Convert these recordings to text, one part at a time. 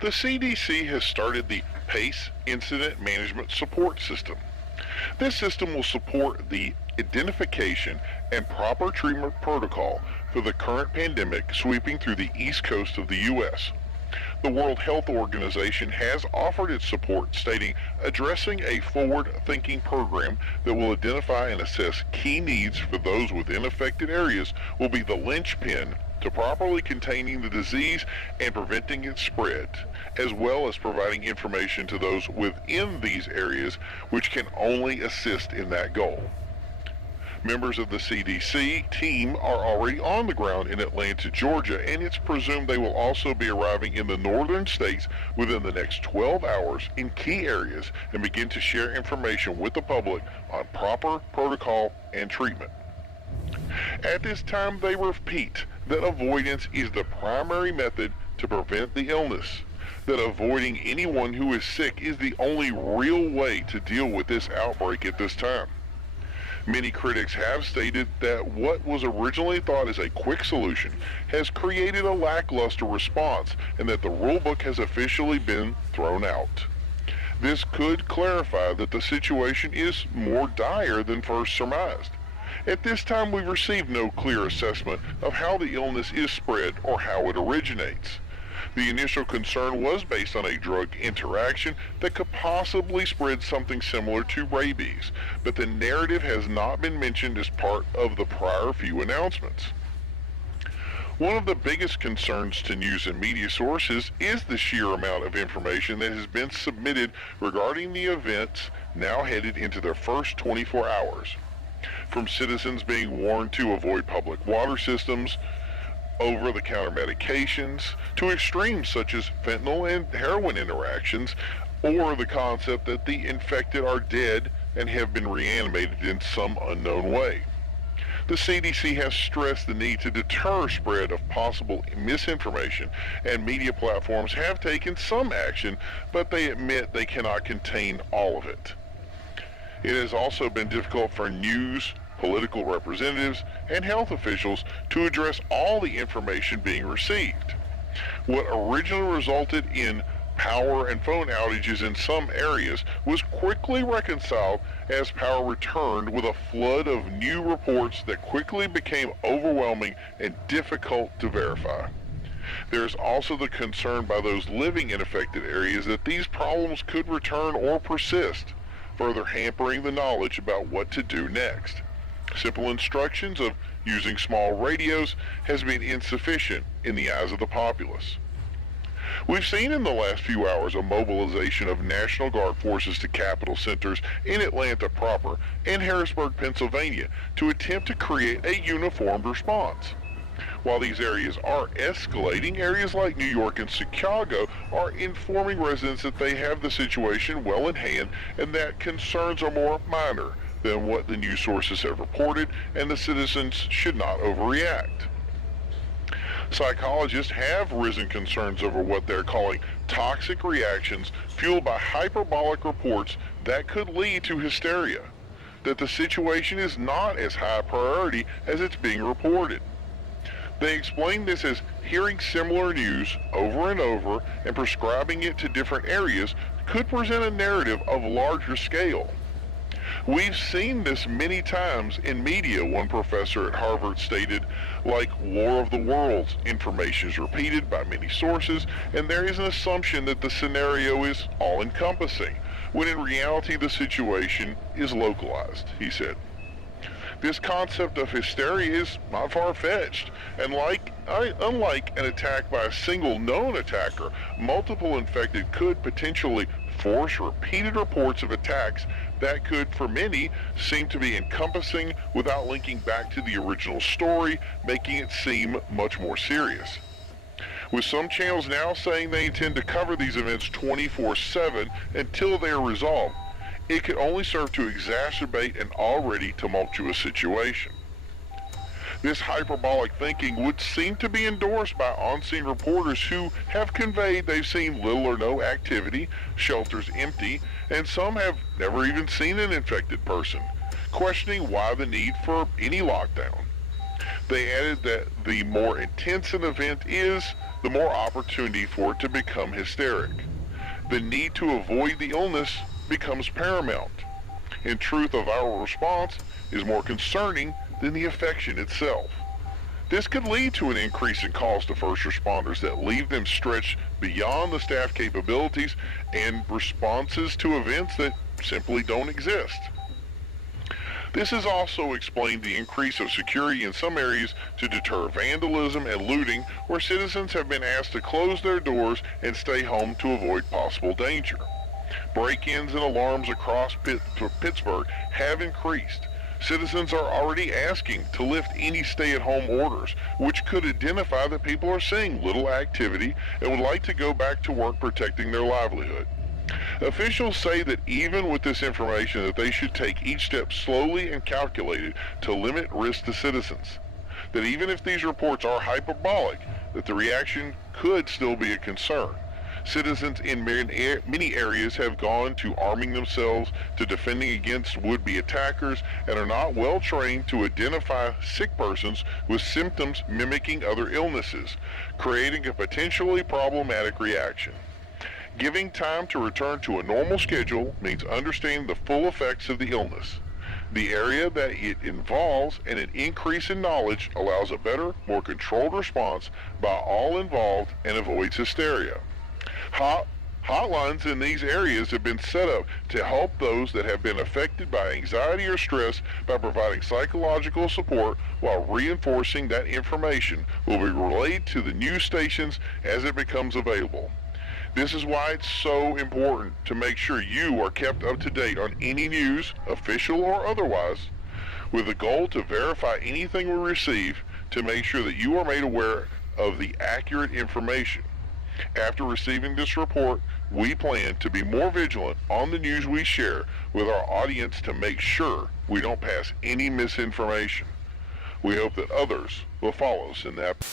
The CDC has started the PACE Incident Management Support System. This system will support the identification and proper treatment protocol for the current pandemic sweeping through the east coast of the U.S. The World Health Organization has offered its support, stating addressing a forward-thinking program that will identify and assess key needs for those within affected areas will be the linchpin to properly containing the disease and preventing its spread, as well as providing information to those within these areas which can only assist in that goal. Members of the CDC team are already on the ground in Atlanta, Georgia, and it's presumed they will also be arriving in the northern states within the next 12 hours in key areas and begin to share information with the public on proper protocol and treatment. At this time, they repeat that avoidance is the primary method to prevent the illness, that avoiding anyone who is sick is the only real way to deal with this outbreak at this time. Many critics have stated that what was originally thought as a quick solution has created a lackluster response and that the rulebook has officially been thrown out. This could clarify that the situation is more dire than first surmised. At this time, we've received no clear assessment of how the illness is spread or how it originates. The initial concern was based on a drug interaction that could possibly spread something similar to rabies, but the narrative has not been mentioned as part of the prior few announcements. One of the biggest concerns to news and media sources is the sheer amount of information that has been submitted regarding the events now headed into their first 24 hours. From citizens being warned to avoid public water systems, over-the-counter medications, to extremes such as fentanyl and heroin interactions, or the concept that the infected are dead and have been reanimated in some unknown way. The CDC has stressed the need to deter spread of possible misinformation, and media platforms have taken some action, but they admit they cannot contain all of it. It has also been difficult for news, political representatives, and health officials to address all the information being received. What originally resulted in power and phone outages in some areas was quickly reconciled as power returned with a flood of new reports that quickly became overwhelming and difficult to verify. There is also the concern by those living in affected areas that these problems could return or persist, further hampering the knowledge about what to do next. Simple instructions of using small radios has been insufficient in the eyes of the populace. We've seen in the last few hours a mobilization of National Guard forces to capital centers in Atlanta proper and Harrisburg, Pennsylvania, to attempt to create a uniformed response. While these areas are escalating, areas like New York and Chicago are informing residents that they have the situation well in hand and that concerns are more minor than what the news sources have reported, and the citizens should not overreact. Psychologists have risen concerns over what they're calling toxic reactions fueled by hyperbolic reports that could lead to hysteria, that the situation is not as high a priority as it's being reported. They explain this as hearing similar news over and over and prescribing it to different areas could present a narrative of larger scale. We've seen this many times in media, one professor at Harvard stated, like War of the Worlds, information is repeated by many sources, and there is an assumption that the scenario is all-encompassing, when in reality the situation is localized, he said. This concept of hysteria is not far-fetched, and unlike an attack by a single known attacker, multiple infected could potentially force repeated reports of attacks that could, for many, seem to be encompassing without linking back to the original story, making it seem much more serious. With some channels now saying they intend to cover these events 24/7 until they are resolved, it could only serve to exacerbate an already tumultuous situation. This hyperbolic thinking would seem to be endorsed by on-scene reporters who have conveyed they've seen little or no activity, shelters empty, and some have never even seen an infected person, questioning why the need for any lockdown. They added that the more intense an event is, the more opportunity for it to become hysteric. The need to avoid the illness becomes paramount. In truth, a viral response is more concerning than the infection itself. This could lead to an increase in calls to first responders that leave them stretched beyond the staff capabilities and responses to events that simply don't exist. This has also explained the increase of security in some areas to deter vandalism and looting, where citizens have been asked to close their doors and stay home to avoid possible danger. Break-ins and alarms across Pittsburgh have increased. Citizens are already asking to lift any stay-at-home orders, which could identify that people are seeing little activity and would like to go back to work protecting their livelihood. Officials say that even with this information that they should take each step slowly and calculated to limit risk to citizens. That even if these reports are hyperbolic, that the reaction could still be a concern. Citizens in many areas have gone to arming themselves to defending against would-be attackers and are not well trained to identify sick persons with symptoms mimicking other illnesses, creating a potentially problematic reaction. Giving time to return to a normal schedule means understanding the full effects of the illness. The area that it involves and an increase in knowledge allows a better, more controlled response by all involved and avoids hysteria. Hotlines in these areas have been set up to help those that have been affected by anxiety or stress by providing psychological support while reinforcing that information will be relayed to the news stations as it becomes available. This is why it's so important to make sure you are kept up to date on any news, official or otherwise, with the goal to verify anything we receive to make sure that you are made aware of the accurate information. After receiving this report, we plan to be more vigilant on the news we share with our audience to make sure we don't pass any misinformation. We hope that others will follow us in that.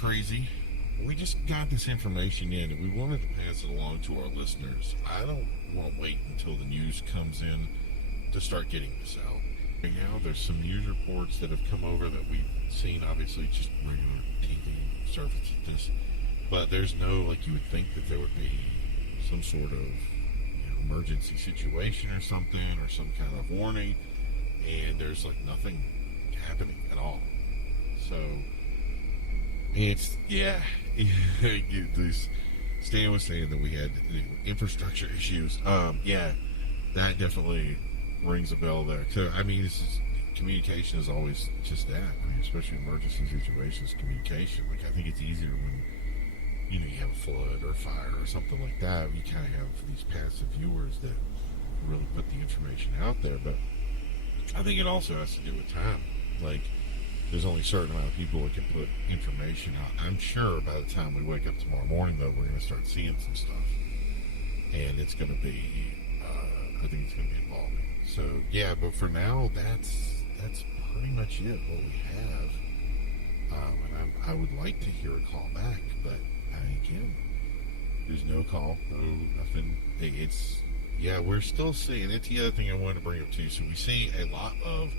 Crazy. We just got this information in and we wanted to pass it along to our listeners. I don't want to wait until the news comes in to start getting this out. Right now, there's some news reports that have come over that we've seen, obviously, just regular TV surface of this. But there's no, like, you would think that there would be some sort of emergency situation or something, or some kind of warning, and there's, like, nothing happening at all. So it's, this Stan was saying that we had infrastructure issues. That definitely rings a bell there. So, I mean, communication is always just that. I mean, especially in emergency situations, communication. Like, I think it's easier when, you have a flood or a fire or something like that. You kind of have these passive viewers that really put the information out there. But I think it also has to do with time. Like, there's only a certain amount of people that can put information out. I'm sure by the time we wake up tomorrow morning, though, we're going to start seeing some stuff. And it's going to be, I think it's going to be involving. So, yeah, but for now, that's pretty much it, what we have. And I would like to hear a call back, but again, there's no call, no nothing. It's, yeah, we're still seeing, it's the other thing I wanted to bring up too. So we see a lot of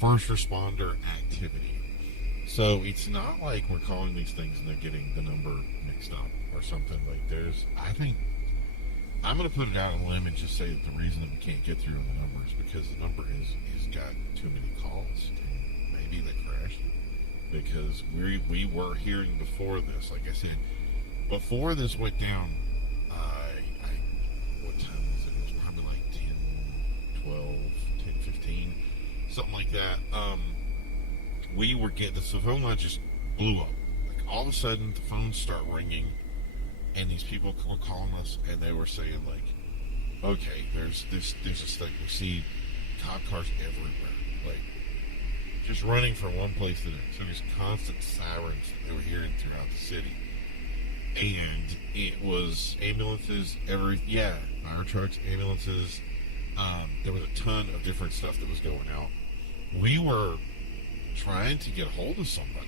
first responder activity. So it's not like we're calling these things and they're getting the number mixed up or something. Like I think, I'm going to put it out on a limb and just say that the reason that we can't get through on the number is because the number is got too many calls. And maybe they crashed it. Because we were hearing before this, like I said, before this went down, what time was it? It was probably like 10, 12, 10, 15, something like that. We were getting, the phone line just blew up. Like all of a sudden, the phones start ringing, and these people were calling us, and they were saying like, okay, there's this thing. We see cop cars everywhere, like just running from one place to the next. So there's constant sirens that they were hearing throughout the city. And it was ambulances, fire trucks, ambulances. There was a ton of different stuff that was going out. We were trying to get a hold of somebody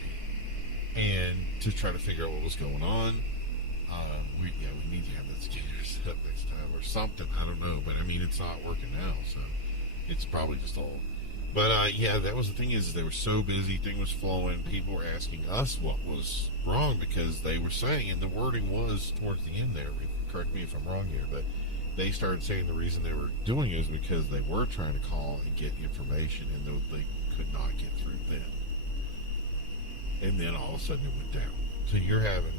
and to try to figure out what was going on. We need to have that scanner set up next time or something. I don't know, but I mean, it's not working now, so it's probably just all. But that was the thing is they were so busy, thing was flowing. People were asking us what was wrong because they were saying, and the wording was towards the end there. Correct me if I'm wrong here, but they started saying the reason they were doing it is because they were trying to call and get information, and they could not get through then. And then all of a sudden it went down. So you're having,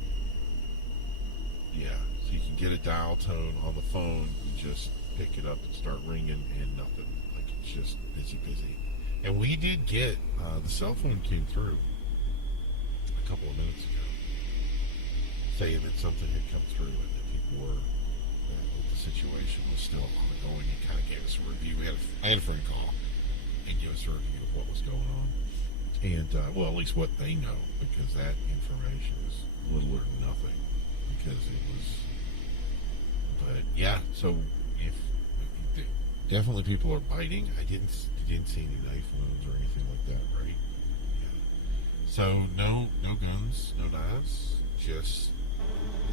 so you can get a dial tone on the phone, you just pick it up and start ringing, and nothing. Like it's just busy. And we did get, the cell phone came through a couple of minutes ago saying that something had come through and that people were, that the situation was still ongoing. He kind of gave us a review. I had a friend call and give us a review of what was going on. And, at least what they know, because that information is little or nothing, because it was, but yeah, so definitely people are biting. I didn't see any knife wounds or anything like that, right? Yeah. So no guns, no knives, just,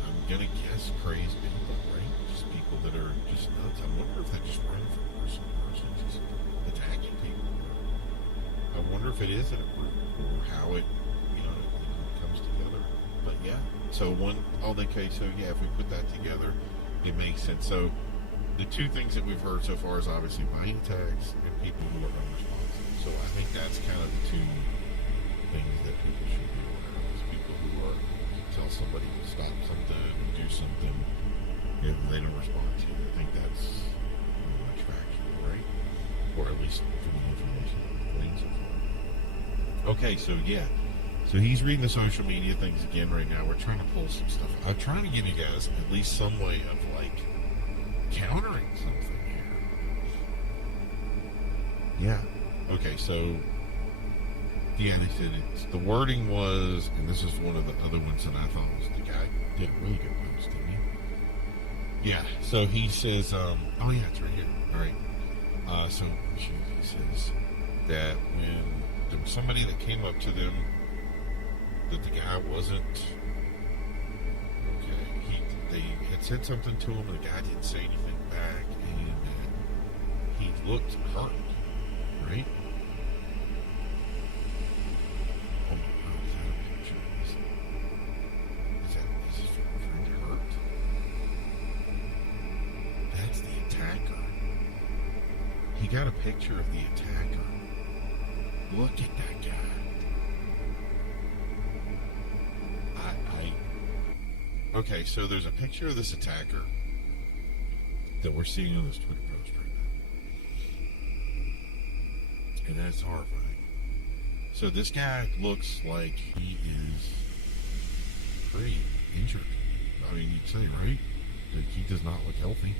I'm gonna guess crazed people, right? Just people that are just nuts. I wonder if they just run from person to person, just attacking people. I wonder if it is in a group or how it comes together. But yeah, so if we put that together, it makes sense. So the two things that we've heard so far is obviously buying attacks and people who are unresponsive. So I think that's kind of the two things that people should be aware of. Is people who are, you tell somebody to stop something, do something, and they don't respond to you. I think that's pretty much factual, right? Or at least from the information that we've gleaned so far. Okay, so he's reading the social media things again right now. We're trying to pull some stuff. I'm trying to give you guys at least some way of like countering something here. Yeah. Okay, so they said the wording was, and this is one of the other ones that I thought was the guy did a really good post, didn't he? Yeah. So he says, it's right here. All right. So he says that when there was somebody that came up to them, that the guy wasn't okay. They had said something to him, and the guy didn't say anything back, and he looked hurt, right? Oh my God, is that a picture? Is his friend hurt? That's the attacker. He got a picture of the attacker. Look at that guy. Okay, so there's a picture of this attacker that we're seeing on this Twitter post right now. And that's horrifying. So this guy looks like he is pretty injured. I mean, you'd say, right? That he does not look healthy.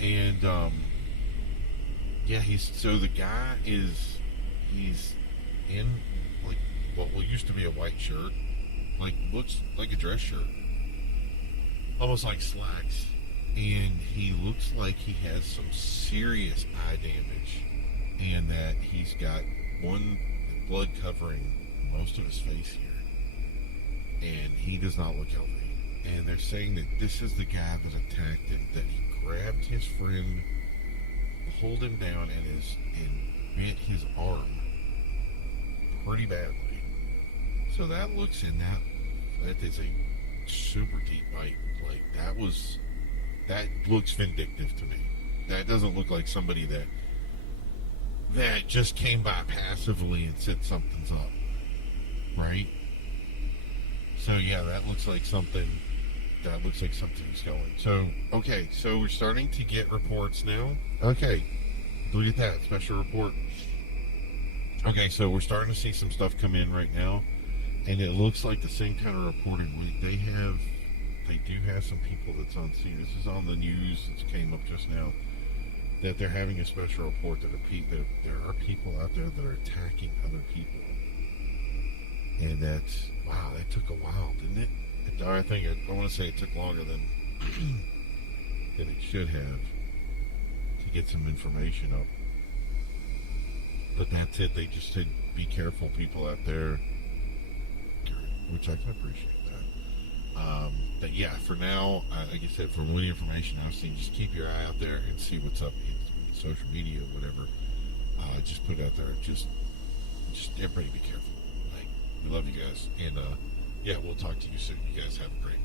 And, the guy he's in like what will used to be a white shirt, like looks like a dress shirt, almost like slacks, and he looks like he has some serious eye damage, and that he's got one blood covering most of his face here, and he does not look healthy. And they're saying that this is the guy that attacked it, that he grabbed his friend, pulled him down, and bit his arm pretty badly. So that looks in that is a super deep bite. Like that looks vindictive to me. That doesn't look like somebody that just came by passively and said something's up, right? So yeah, that looks like something. That looks like something's going. So okay, so we're starting to get reports now. Okay, look at that special report. Okay, so we're starting to see some stuff come in right now, and it looks like the same kind of reporting. They do have some people that's on scene. This is on the news. It came up just now that they're having a special report that there are people out there that are attacking other people, and that's wow. That took a while, didn't it? I think I want to say it took longer than it should have to get some information up. But that's it. They just said, be careful, people out there, which I can appreciate that. But yeah, for now, like I said, from any information I've seen, just keep your eye out there and see what's up in social media or whatever. Just put it out there. Just everybody be careful. Like, we love you guys. And yeah, we'll talk to you soon. You guys have a great